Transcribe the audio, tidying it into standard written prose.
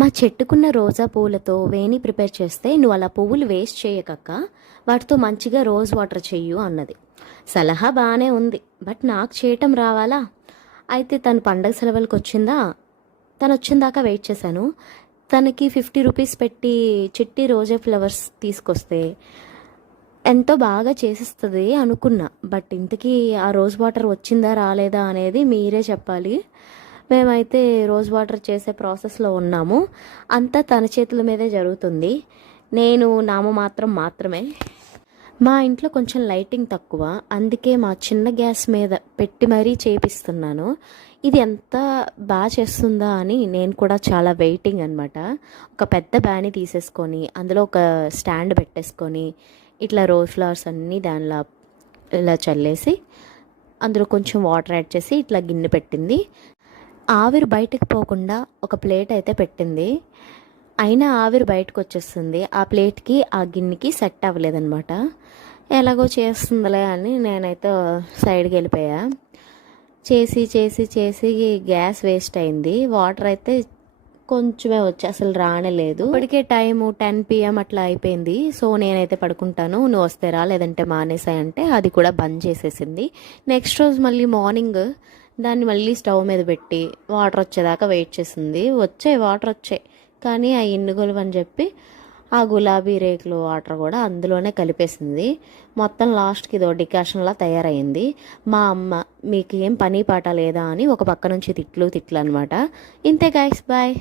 మా చెట్టుకున్న రోజా పూలతో వేణి ప్రిపేర్ చేస్తే నువ్వు అలా పువ్వులు వేస్ట్ చేయకక్క, వాటితో మంచిగా రోజ్ వాటర్ చెయ్యు అన్నది. సలహా బాగానే ఉంది, బట్ నాకు చేయటం రావాలా? అయితే తను పండగ సెలవులకు వచ్చిందా, తను వచ్చిన దాకా వెయిట్ చేశాను. తనకి 50 రూపీస్ పెట్టి చిట్టి రోజా ఫ్లవర్స్ తీసుకొస్తే ఎంతో బాగా చేసిస్తుంది అనుకున్నా. బట్ ఇంతకీ ఆ రోజ్ వాటర్ వచ్చిందా రాలేదా అనేది మీరే చెప్పాలి. మేమైతే రోజ్ వాటర్ చేసే ప్రాసెస్లో ఉన్నాము. అంతా తన చేతుల మీదే జరుగుతుంది. నేను నామమాత్రం మాత్రమే. మా ఇంట్లో కొంచెం లైటింగ్ తక్కువ, అందుకే మా చిన్న గ్యాస్ మీద పెట్టి మరీ చేపిస్తున్నాను. ఇది ఎంత బాగా చేస్తుందా అని నేను కూడా చాలా వెయిటింగ్ అనమాట. ఒక పెద్ద బ్యాని తీసేసుకొని అందులో ఒక స్టాండ్ పెట్టేసుకొని ఇట్లా రోజ్ ఫ్లవర్స్ అన్నీ దానిలో ఇలా చల్లేసి అందులో కొంచెం వాటర్ యాడ్ చేసి ఇట్లా గిన్నె పెట్టింది. ఆవిరి బయటకు పోకుండా ఒక ప్లేట్ అయితే పెట్టింది. అయినా ఆవిరి బయటకు వచ్చేస్తుంది. ఆ ప్లేట్కి ఆ గిన్నెకి సెట్ అవ్వలేదన్నమాట. ఎలాగో చేస్తుందిలే అని నేనైతే సైడ్కి వెళ్ళిపోయా. చేసి చేసి చేసి గ్యాస్ వేస్ట్ అయింది. వాటర్ అయితే కొంచెమే వచ్చి అసలు రానేలేదు. ఇప్పటికే టైము 10 PM అట్లా అయిపోయింది. సో నేనైతే పడుకుంటాను, నువ్వు వస్తే రా, లేదంటే మానేసాయంటే అది కూడా బంద్ చేసేసింది. నెక్స్ట్ రోజు మళ్ళీ మార్నింగ్ దాన్ని మళ్ళీ స్టవ్ మీద పెట్టి వాటర్ వచ్చేదాకా వెయిట్ చేసింది. వాటర్ వచ్చాయి, కానీ ఆ ఇన్నుగోలు అని చెప్పి ఆ గులాబీ రేకులు వాటర్ కూడా అందులోనే కలిపేసింది. మొత్తం లాస్ట్కి ఇదో డికాషన్లా తయారైంది. మా అమ్మ మీకు ఏం పని పాట లేదా అని ఒక పక్క నుంచి తిట్లు అనమాట. ఇంతే గైస్, బాయ్.